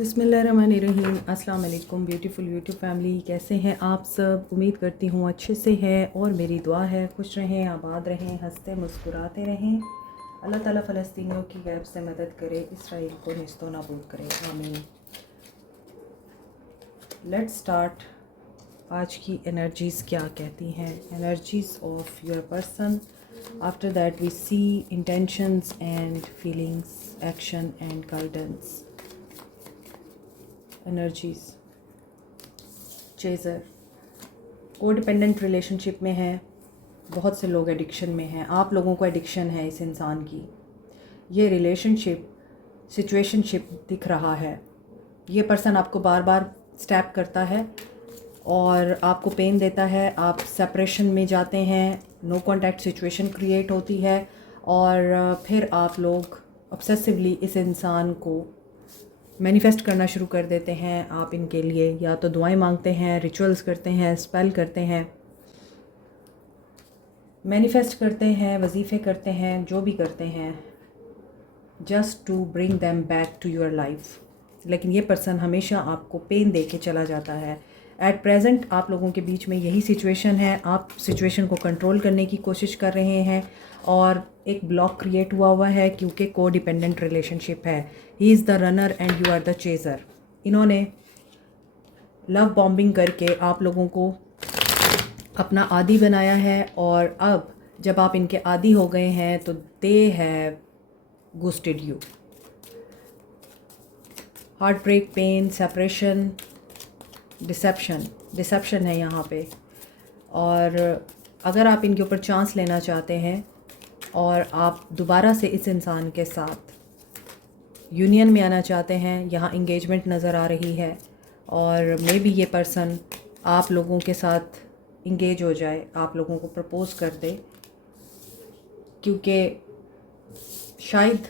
बिस्मिल्लाहिर्रहमानिर्रहीम। अस्सलाम वालेकुम ब्यूटीफुल यूट्यूब फैमिली, कैसे हैं आप सब? उम्मीद करती हूँ अच्छे से हैं और मेरी दुआ है खुश रहें, आबाद रहें, हंसते मुस्कुराते रहें। अल्लाह ताला फ़लस्तीनियों की गैब से मदद करे, इसराइल को निस्तो नाबूद करे, आमीन। Let's start. आज की एनर्जीज़ क्या कहती हैं? Energies of your person. After that we see intentions and feelings, action and guidance. Energies. Chaser codependent relationship में है। बहुत से लोग एडिक्शन में हैं। आप लोगों को एडिक्शन है इस इंसान की। ये रिलेशनशिप सिचुएशनशिप दिख रहा है। ये पर्सन आपको बार बार स्टैप करता है और आपको पेन देता है। आप सेपरेशन में जाते हैं, नो कांटेक्ट सिचुएशन क्रिएट होती है और फिर आप लोग ऑब्सेसिवली इस इंसान को मैनिफेस्ट करना शुरू कर देते हैं। आप इनके लिए या तो दुआएं मांगते हैं, रिचुअल्स करते हैं, स्पेल करते हैं, मैनिफेस्ट करते हैं, वजीफ़े करते हैं, जो भी करते हैं, just to bring them back to your life. लेकिन ये पर्सन हमेशा आपको पेन दे के चला जाता है। एट प्रेजेंट आप लोगों के बीच में यही सिचुएशन है। आप सिचुएशन को कंट्रोल करने की कोशिश कर रहे हैं और एक ब्लॉक क्रिएट हुआ है क्योंकि को डिपेंडेंट रिलेशनशिप है। He is the runner and you are the chaser. इन्होंने लव बॉम्बिंग करके आप लोगों को अपना आदी बनाया है और अब जब आप इनके आदी हो गए हैं तो they have ghosted you. Heart break, pain, separation, deception है यहाँ पे। और अगर आप इनके ऊपर चांस लेना चाहते हैं और आप दोबारा से इस इंसान के साथ यूनियन में आना चाहते हैं, यहाँ इंगेजमेंट नज़र आ रही है और मे बी ये पर्सन आप लोगों के साथ इंगेज हो जाए, आप लोगों को प्रपोज़ कर दे, क्योंकि शायद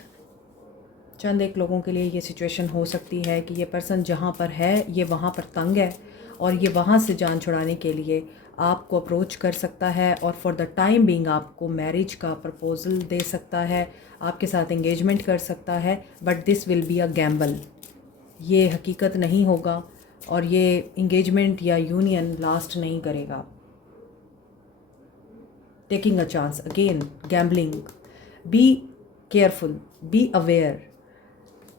चंद एक लोगों के लिए ये सिचुएशन हो सकती है कि ये पर्सन जहाँ पर है ये वहाँ पर तंग है और ये वहाँ से जान छुड़ाने के लिए आपको अप्रोच कर सकता है और फॉर द टाइम बीइंग आपको मैरिज का प्रपोज़ल दे सकता है, आपके साथ एंगेजमेंट कर सकता है। But this will be a gamble. ये हकीकत नहीं होगा और ये इंगेजमेंट या यूनियन लास्ट नहीं करेगा। Taking a chance, again gambling. Be careful, be aware.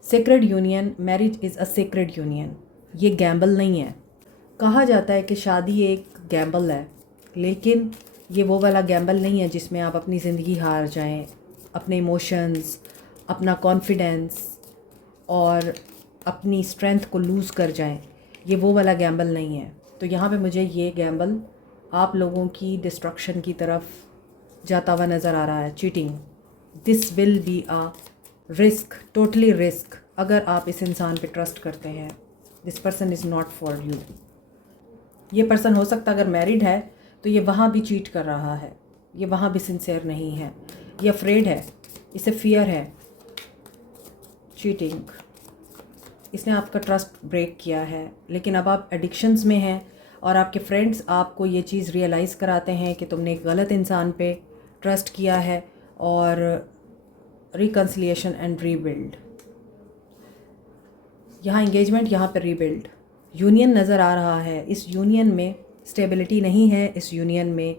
Sacred union, marriage is a sacred union. ये गैम्बल नहीं है। कहा जाता है कि शादी एक गैम्बल है, लेकिन ये वो वाला गैम्बल नहीं है जिसमें आप अपनी ज़िंदगी हार जाएं, अपने इमोशंस, अपना कॉन्फिडेंस और अपनी स्ट्रेंथ को लूज़ कर जाएं। ये वो वाला गैम्बल नहीं है। तो यहाँ पे मुझे ये गैम्बल आप लोगों की डिस्ट्रक्शन की तरफ जाता हुआ नज़र आ रहा है। Cheating, this will be a risk, totally risk. अगर आप इस इंसान पे ट्रस्ट करते हैं, this person is not for you. ये पर्सन हो सकता अगर मैरिड है तो ये वहाँ भी चीट कर रहा है, ये वहाँ भी सिंसियर नहीं है, ये अफ्रेड है, इसे फियर है। चीटिंग, इसने आपका ट्रस्ट ब्रेक किया है। लेकिन अब आप एडिक्शंस में हैं और आपके फ्रेंड्स आपको ये चीज़ रियलाइज़ कराते हैं कि तुमने एक गलत इंसान पे ट्रस्ट किया है। और रिकन्सिलिएशन एंड रीबिल्ड, यहाँ इंगेजमेंट, यहाँ पे रीबिल्ड। यूनियन नज़र आ रहा है। इस यूनियन में स्टेबिलिटी नहीं है, इस यूनियन में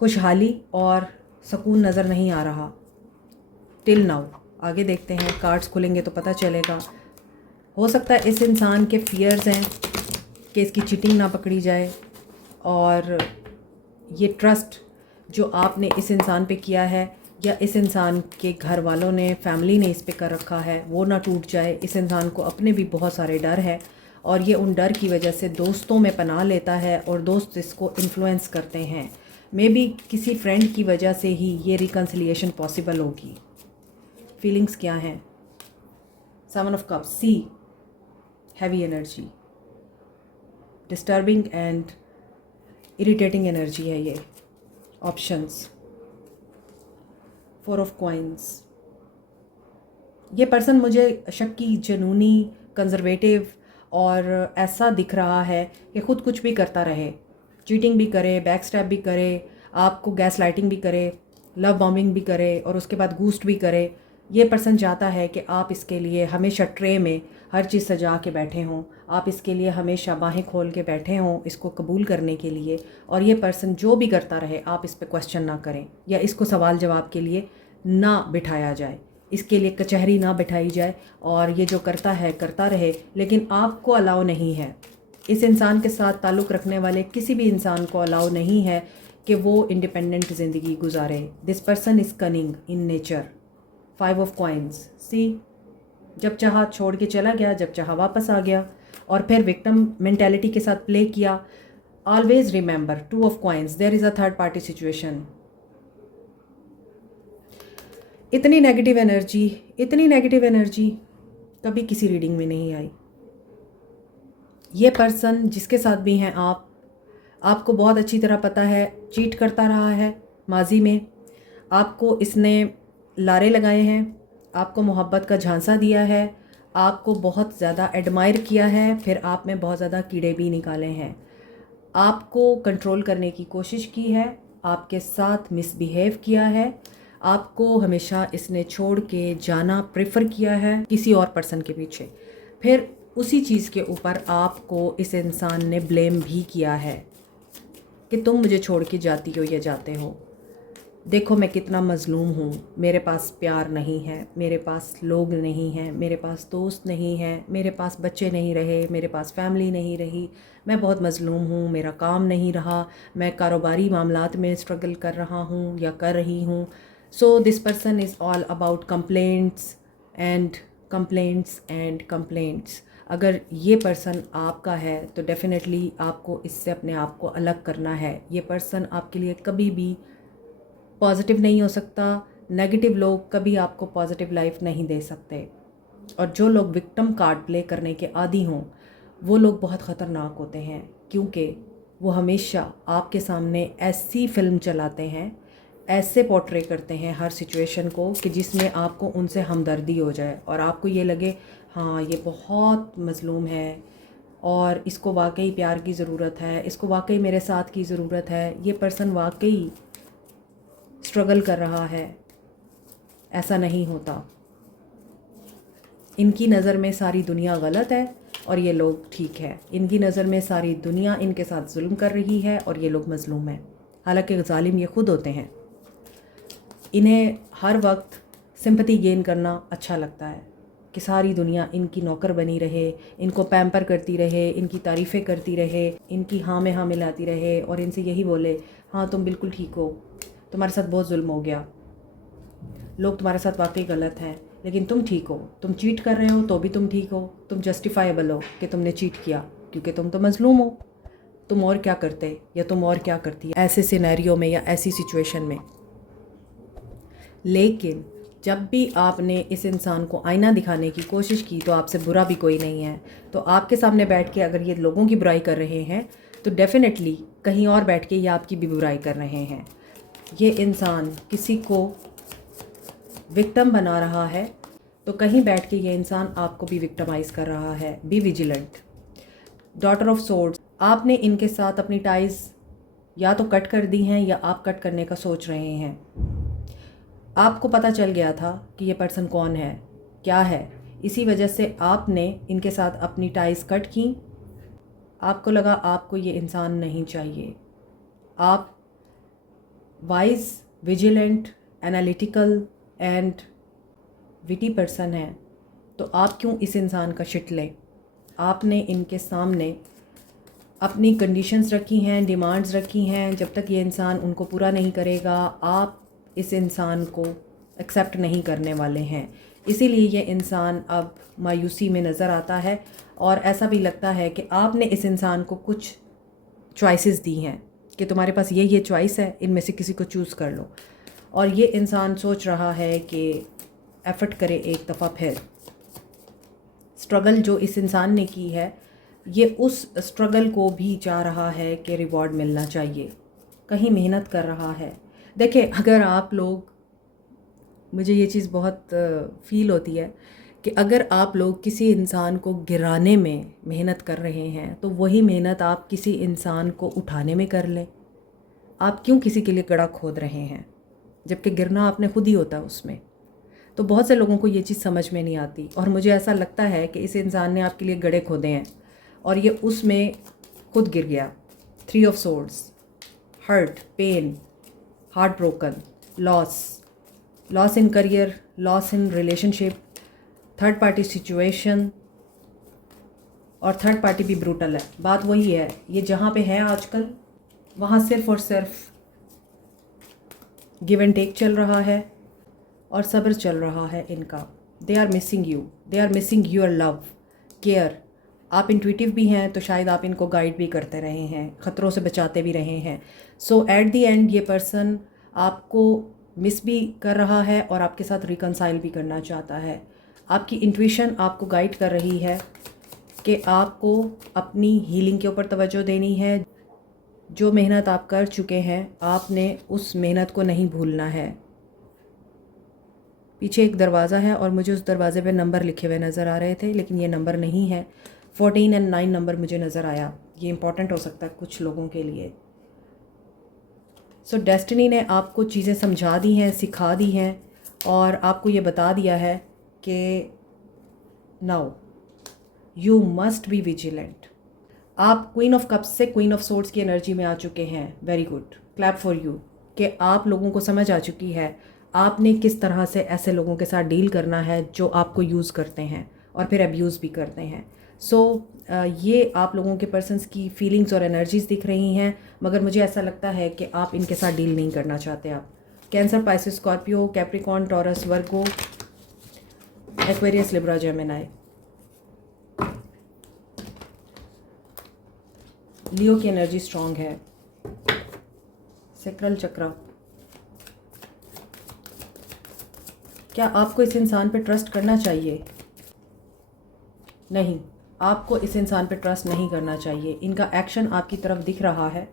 खुशहाली और सुकून नज़र नहीं आ रहा टिल नाउ। आगे देखते हैं, कार्ड्स खुलेंगे तो पता चलेगा। हो सकता है इस इंसान के फियर्स हैं कि इसकी चीटिंग ना पकड़ी जाए और ये ट्रस्ट जो आपने इस इंसान पे किया है या इस इंसान के घर वालों ने, फैमिली ने इस पे कर रखा है, वो ना टूट जाए। इस इंसान को अपने भी बहुत सारे डर है और ये उन डर की वजह से दोस्तों में पनाह लेता है और दोस्त इसको इन्फ्लुएंस करते हैं। मे बी किसी फ्रेंड की वजह से ही ये रिकन्सिलिएशन पॉसिबल होगी। फीलिंग्स क्या हैं? Seven of cups, see, heavy energy, disturbing and irritating energy है ये। Options, four of coins. ये पर्सन मुझे शक्की, जनूनी, कंजर्वेटिव और ऐसा दिख रहा है कि ख़ुद कुछ भी करता रहे, चीटिंग भी करे, बैक स्टैप भी करे, आपको गैस लाइटिंग भी करे, लव बॉम्बिंग भी करे और उसके बाद घूस्ट भी करे। ये पर्सन चाहता है कि आप इसके लिए हमेशा ट्रे में हर चीज़ सजा के बैठे हों, आप इसके लिए हमेशा बाहें खोल के बैठे हों इसको कबूल करने के लिए, और ये पर्सन जो भी करता रहे आप इस पे क्वेश्चन ना करें या इसको सवाल जवाब के लिए ना बिठाया जाए, इसके लिए कचहरी ना बिठाई जाए, और ये जो करता है करता रहे, लेकिन आपको अलाउ नहीं है, इस इंसान के साथ ताल्लुक़ रखने वाले किसी भी इंसान को अलाउ नहीं है कि वो इंडिपेंडेंट ज़िंदगी गुजारे। This person is cunning in nature. 5 of coins, see, जब चाहा छोड़ के चला गया, जब चाहा वापस आ गया, और फिर विक्टिम मेंटालिटी के साथ प्ले किया। Always remember 2 of coins, there is a third party situation. इतनी नेगेटिव एनर्जी कभी किसी रीडिंग में नहीं आई। ये पर्सन जिसके साथ भी हैं आपको बहुत अच्छी तरह पता है चीट करता रहा है माजी में, आपको इसने लारे लगाए हैं, आपको मोहब्बत का झांसा दिया है, आपको बहुत ज़्यादा एडमायर किया है, फिर आप में बहुत ज़्यादा कीड़े भी निकाले हैं, आपको कंट्रोल करने की कोशिश की है, आपके साथ मिसबिहेव किया है, आपको हमेशा इसने छोड़ के जाना प्रेफर किया है किसी और पर्सन के पीछे, फिर उसी चीज़ के ऊपर आपको इस इंसान ने ब्लेम भी किया है कि तुम मुझे छोड़ के जाती हो या जाते हो, देखो मैं कितना मज़लूम हूँ, मेरे पास प्यार नहीं है, मेरे पास लोग नहीं हैं, मेरे पास दोस्त नहीं हैं, मेरे पास बच्चे नहीं रहे, मेरे पास फैमिली नहीं रही, मैं बहुत मज़लूम हूँ, मेरा काम नहीं रहा, मैं कारोबारी मामलात में स्ट्रगल कर रहा हूँ या कर रही हूँ। So this person is all about complaints and complaints. अगर ये पर्सन आपका है तो डेफ़िनेटली आपको इससे अपने आप को अलग करना है। ये पर्सन आपके लिए कभी भी पॉजिटिव नहीं हो सकता, नेगेटिव लोग कभी आपको पॉजिटिव लाइफ नहीं दे सकते, और जो लोग विक्टिम कार्ड प्ले करने के आदी हों वो लोग बहुत ख़तरनाक होते हैं, क्योंकि वो हमेशा आपके सामने ऐसी फ़िल्म चलाते हैं, ऐसे पोर्ट्रे करते हैं हर सिचुएशन को कि जिसमें आपको उनसे हमदर्दी हो जाए और आपको ये लगे हाँ ये बहुत मज़लूम है और इसको वाकई प्यार की ज़रूरत है, इसको वाकई मेरे साथ की ज़रूरत है, ये पर्सन वाकई स्ट्रगल कर रहा है। ऐसा नहीं होता। इनकी नज़र में सारी दुनिया गलत है और ये लोग ठीक है। इनकी नज़र में सारी दुनिया इनके साथ जुल्म कर रही है और ये लोग मज़लूम हैं, हालांकि ज़ालिम ये खुद होते हैं। इन्हें हर वक्त सिंपैथी गेन करना अच्छा लगता है कि सारी दुनिया इनकी नौकर बनी रहे, इनको पैम्पर करती रहे, इनकी तारीफ़ें करती रहे, इनकी हाँ में हाँ मिलाती रहे और इनसे यही बोले हाँ तुम बिल्कुल ठीक हो, तुम्हारे साथ बहुत जुल्म हो गया, लोग तुम्हारे साथ वाकई गलत हैं, लेकिन तुम ठीक हो, तुम चीट कर रहे हो तो भी तुम ठीक हो, तुम जस्टिफाइबल हो कि तुमने चीट किया क्योंकि तुम तो मज़लूम हो, तुम और क्या करते या तुम और क्या करती ऐसे सिनेरियो में या ऐसी सिचुएशन में। लेकिन जब भी आपने इस इंसान को आईना दिखाने की कोशिश की तो आपसे बुरा भी कोई नहीं है, तो आपके सामने बैठ के अगर ये लोगों की बुराई कर रहे हैं तो डेफ़िनेटली कहीं और बैठ के ये आपकी भी बुराई कर रहे हैं। ये इंसान किसी को विक्टिम बना रहा है तो कहीं बैठ के ये इंसान आपको भी विक्टिमाइज़ कर रहा है। Be vigilant. Daughter of swords, आपने इनके साथ अपनी टाइज़ या तो कट कर दी हैं या आप कट करने का सोच रहे हैं। आपको पता चल गया था कि ये पर्सन कौन है, क्या है, इसी वजह से आपने इनके साथ अपनी टाइज़ कट की। आपको लगा आपको ये इंसान नहीं चाहिए। आप wise, vigilant, analytical and witty person हैं, तो आप क्यों इस इंसान का शिट लें। आपने इनके सामने अपनी कंडीशंस रखी हैं, डिमांड्स रखी हैं, जब तक ये इंसान उनको पूरा नहीं करेगा आप इस इंसान को एक्सेप्ट नहीं करने वाले हैं। इसीलिए ये इंसान अब मायूसी में नज़र आता है और ऐसा भी लगता है कि आपने इस इंसान को कुछ चॉइसेस दी हैं कि तुम्हारे पास ये चॉइस है, इनमें से किसी को चूज़ कर लो, और ये इंसान सोच रहा है कि एफ़र्ट करे एक दफ़ा फिर। स्ट्रगल जो इस इंसान ने की है ये उस स्ट्रगल को भी चाह रहा है कि रिवॉर्ड मिलना चाहिए, कहीं मेहनत कर रहा है। देखिए, अगर आप लोग, मुझे ये चीज़ बहुत फ़ील होती है कि अगर आप लोग किसी इंसान को गिराने में मेहनत कर रहे हैं तो वही मेहनत आप किसी इंसान को उठाने में कर लें। आप क्यों किसी के लिए गड्ढा खोद रहे हैं, जबकि गिरना आपने खुद ही होता है उसमें। तो बहुत से लोगों को ये चीज़ समझ में नहीं आती, और मुझे ऐसा लगता है कि इस इंसान ने आपके लिए गड्ढे खोदे हैं और ये उसमें खुद गिर गया। 3 of swords, hurt, pain, heart broken, loss in career, loss in relationship, third party situation, और थर्ड पार्टी भी ब्रूटल है। बात वही है, ये जहाँ पे है आजकल वहाँ सिर्फ और सिर्फ गिव एंड टेक चल रहा है और सब्र चल रहा है इनका। They are missing you, they are missing your love, care. आप इंट्यूटिव भी हैं तो शायद आप इनको गाइड भी करते रहे हैं, ख़तरों से बचाते भी रहे हैं। सो एट द एंड ये पर्सन आपको मिस भी कर रहा है और आपके साथ रिकनसाइल भी करना चाहता है। आपकी इंट्यूशन आपको गाइड कर रही है कि आपको अपनी हीलिंग के ऊपर तवज्जो देनी है। जो मेहनत आप कर चुके हैं आपने उस मेहनत को नहीं भूलना है। पीछे एक दरवाज़ा है और मुझे उस दरवाज़े पे नंबर लिखे हुए नज़र आ रहे थे, लेकिन ये नंबर नहीं है। 14 और 9 नंबर मुझे नज़र आया। ये इंपॉर्टेंट हो सकता है कुछ लोगों के लिए। सो डेस्टिनी ने आपको चीज़ें समझा दी हैं, सिखा दी हैं और आपको ये बता दिया है कि now you must be vigilant. आप क्वीन ऑफ कप्स से क्वीन ऑफ सोर्ड्स की एनर्जी में आ चुके हैं। Very good, clap for you कि आप लोगों को समझ आ चुकी है आपने किस तरह से ऐसे लोगों के साथ डील करना है जो आपको यूज़ करते हैं और फिर अब्यूज़ भी करते हैं। सो ये आप लोगों के पर्सन्स की फीलिंग्स और एनर्जीज़ दिख रही हैं, मगर मुझे ऐसा लगता है कि आप इनके साथ डील नहीं करना चाहते। आप Cancer, Pisces, Scorpio, Capricorn, Taurus, Virgo, Aquarius, Libra, Gemini, Leo की एनर्जी स्ट्रांग है। सैक्रल चक्र, क्या आपको इस इंसान पे ट्रस्ट करना चाहिए? नहीं, आपको इस इंसान पे ट्रस्ट नहीं करना चाहिए। इनका एक्शन आपकी तरफ दिख रहा है,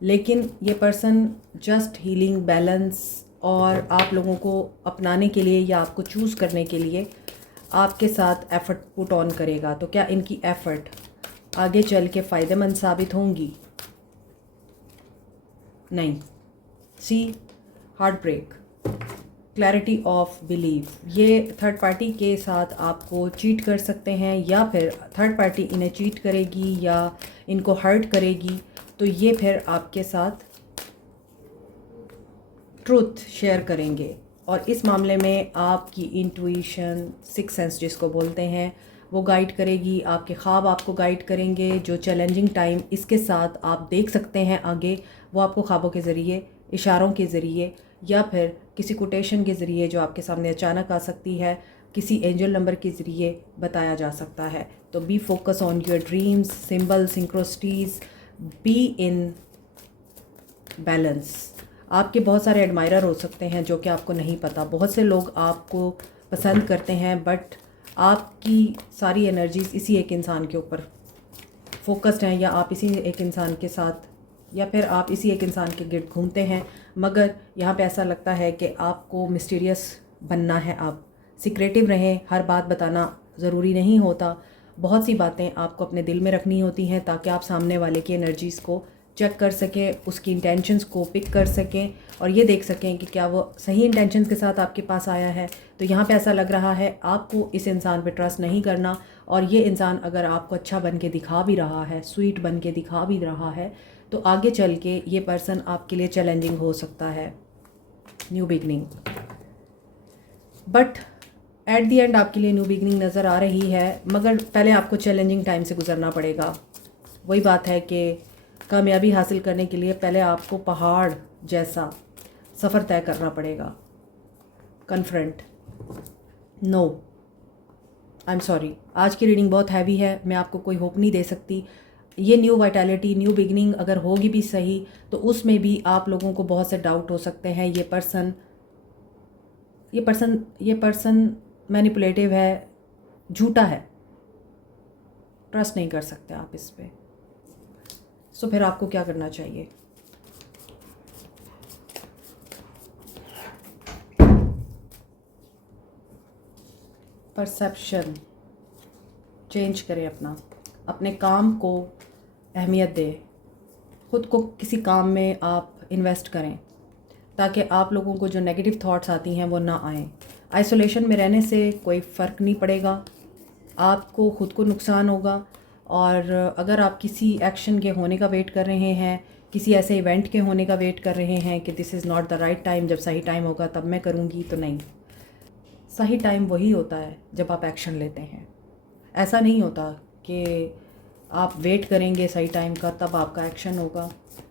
लेकिन ये पर्सन जस्ट हीलिंग, बैलेंस और आप लोगों को अपनाने के लिए या आपको चूज़ करने के लिए आपके साथ एफ़र्ट पुट ऑन करेगा। तो क्या इनकी एफ़र्ट आगे चल के फ़ायदेमंद साबित होंगी? नहीं। See, heart break, clarity of belief. ये थर्ड पार्टी के साथ आपको चीट कर सकते हैं या फिर थर्ड पार्टी इन्हें चीट करेगी या इनको हर्ट करेगी, तो ये फिर आपके साथ ट्रूथ शेयर करेंगे। और इस मामले में आपकी इंट्यूशन, सिक्स सेंस जिसको बोलते हैं, वो गाइड करेगी। आपके ख्वाब आपको गाइड करेंगे। जो चैलेंजिंग टाइम इसके साथ आप देख सकते हैं आगे, वो आपको ख्वाबों के ज़रिए, इशारों के ज़रिए या फिर किसी कोटेशन के ज़रिए जो आपके सामने अचानक आ सकती है, किसी एंजल नंबर के ज़रिए बताया जा सकता है। तो be focus on your dreams, symbol, synchronicities, be in balance. आपके बहुत सारे एडमायरर हो सकते हैं जो कि आपको नहीं पता। बहुत से लोग आपको पसंद करते हैं, बट आपकी सारी एनर्जीज़ इसी एक इंसान के ऊपर फोकस्ड हैं, या आप इसी एक इंसान के साथ या फिर आप इसी एक इंसान के गिर्द घूमते हैं। मगर यहाँ पे ऐसा लगता है कि आपको मिस्टीरियस बनना है। आप सीक्रेटिव रहें, हर बात बताना ज़रूरी नहीं होता। बहुत सी बातें आपको अपने दिल में रखनी होती हैं ताकि आप सामने वाले की एनर्जीज़ को चेक कर सकें, उसकी इंटेंशंस को पिक कर सकें और ये देख सकें कि क्या वो सही इंटेंशंस के साथ आपके पास आया है। तो यहाँ पे ऐसा लग रहा है आपको इस इंसान पे ट्रस्ट नहीं करना, और ये इंसान अगर आपको अच्छा बन के दिखा भी रहा है, स्वीट बन के दिखा भी रहा है, तो आगे चल के ये पर्सन आपके लिए चैलेंजिंग हो सकता है। New beginning, but at the end आपके लिए न्यू बिगनिंग नज़र आ रही है, मगर पहले आपको चैलेंजिंग टाइम से गुजरना पड़ेगा। वही बात है कि कामयाबी हासिल करने के लिए पहले आपको पहाड़ जैसा सफ़र तय करना पड़ेगा। Confront, no, I am sorry, आज की रीडिंग बहुत हैवी है, मैं आपको कोई होप नहीं दे सकती। ये न्यू वाइटैलिटी, न्यू बिगनिंग अगर होगी भी सही, तो उसमें भी आप लोगों को बहुत से डाउट हो सकते हैं। ये पर्सन मैनिपुलेटिव है, झूठा है, ट्रस्ट नहीं कर सकते आप इस पे। सो फिर आपको क्या करना चाहिए? परसेप्शन चेंज करें, अपने काम को अहमियत दें, ख़ुद को किसी काम में आप इन्वेस्ट करें ताकि आप लोगों को जो नेगेटिव थॉट्स आती हैं वो ना आएँ। आइसोलेशन में रहने से कोई फ़र्क नहीं पड़ेगा, आपको ख़ुद को नुकसान होगा। और अगर आप किसी एक्शन के होने का वेट कर रहे हैं, किसी ऐसे इवेंट के होने का वेट कर रहे हैं कि this is not the right time, जब सही टाइम होगा तब मैं करूँगी, तो नहीं। सही टाइम वही होता है जब आप एक्शन लेते हैं। ऐसा नहीं होता कि आप वेट करेंगे सही टाइम का तब आपका एक्शन होगा।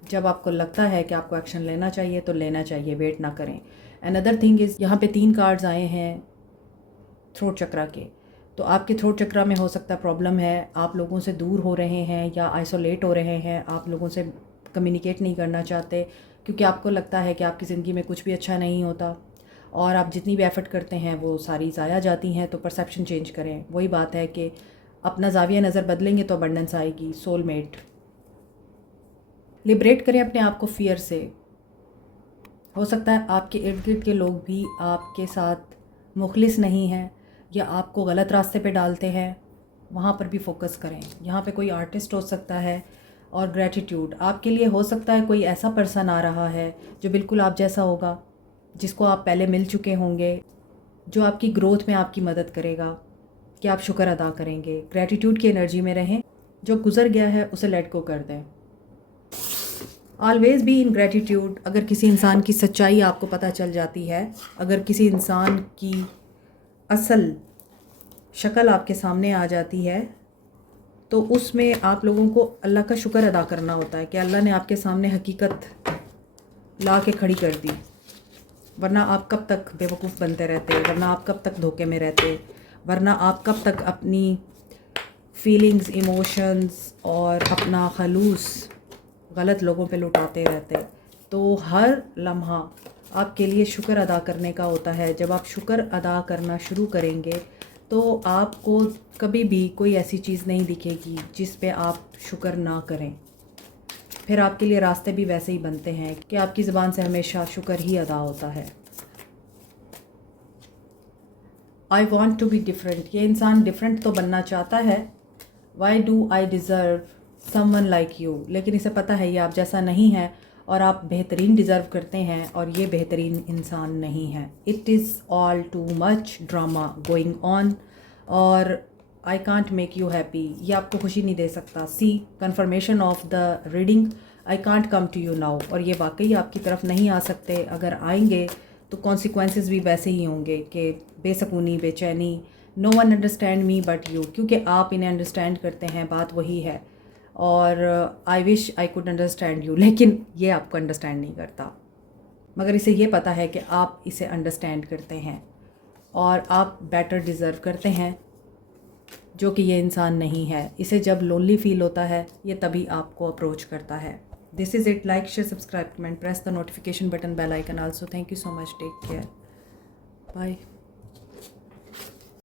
जब आपको लगता है कि आपको एक्शन लेना चाहिए तो लेना चाहिए, वेट ना करें। अनदर थिंग इज़, यहाँ पे 3 कार्ड्स आए हैं थ्रोट चक्रा के। तो आपके थ्रोट चक्रा में हो सकता है प्रॉब्लम है, आप लोगों से दूर हो रहे हैं या आइसोलेट हो रहे हैं, आप लोगों से कम्युनिकेट नहीं करना चाहते क्योंकि आपको लगता है कि आपकी ज़िंदगी में कुछ भी अच्छा नहीं होता और आप जितनी भी एफ़र्ट करते हैं वो सारी ज़ाया जाती हैं। तो परसेप्शन चेंज करें। वही बात है कि अपना ज़ाविया नज़र बदलेंगे तो अबंडेंस आएगी। सोलमेट, लिबरेट करें अपने आप को फ़ियर से। हो सकता है आपके इर्द गिर्द के लोग भी आपके साथ मुखलिस नहीं हैं या आपको गलत रास्ते पे डालते हैं, वहाँ पर भी फोकस करें। यहाँ पे कोई आर्टिस्ट हो सकता है। और ग्रैटिट्यूड, आपके लिए हो सकता है कोई ऐसा पर्सन आ रहा है जो बिल्कुल आप जैसा होगा, जिसको आप पहले मिल चुके होंगे, जो आपकी ग्रोथ में आपकी मदद करेगा कि आप शुक्र अदा करेंगे। ग्रैटिट्यूड की एनर्जी में रहें, जो गुज़र गया है उसे लेट गो कर दें। Always be in gratitude. अगर किसी इंसान की सच्चाई आपको पता चल जाती है, अगर किसी इंसान की असल शक्ल आपके सामने आ जाती है, तो उसमें आप लोगों को अल्लाह का शुक्र अदा करना होता है कि अल्लाह ने आपके सामने हकीकत ला के खड़ी कर दी। वरना आप कब तक बेवकूफ़ बनते रहते, वरना आप कब तक धोखे में रहते, वरना आप कब तक अपनी फीलिंग्स, इमोशंस और अपना खलूस गलत लोगों पे लुटाते रहते। तो हर लम्हा आपके लिए शुक्र अदा करने का होता है। जब आप शुक्र अदा करना शुरू करेंगे तो आपको कभी भी कोई ऐसी चीज़ नहीं दिखेगी जिस पे आप शुक्र ना करें। फिर आपके लिए रास्ते भी वैसे ही बनते हैं कि आपकी ज़ुबान से हमेशा शुक्र ही अदा होता है। I want to be different, ये इंसान डिफरेंट तो बनना चाहता है। Why do I deserve someone like you, लेकिन इसे पता है ये आप जैसा नहीं है और आप बेहतरीन डिज़र्व करते हैं और ये बेहतरीन इंसान नहीं है। It is all too much drama going on और I can't make you happy, ये आपको खुशी नहीं दे सकता। See confirmation of the reading, I can't come to you now, और ये वाकई आपकी तरफ नहीं आ सकते। अगर आएंगे तो कॉन्सिक्वेंसेस भी वैसे ही होंगे कि बेसकूनी, बेचैनी। No one understand me but you, क्योंकि आप इन्हें अंडरस्टैंड करते हैं, बात वही है। और I wish I could understand you, लेकिन ये आपको अंडरस्टैंड नहीं करता। मगर इसे ये पता है कि आप इसे अंडरस्टैंड करते हैं और आप बेटर डिज़र्व करते हैं, जो कि ये इंसान नहीं है। इसे जब लोनली फील होता है ये तभी आपको अप्रोच करता है। This is it. Like, share, subscribe, comment, press the notification button, bell icon also. Thank you so much, take care, bye.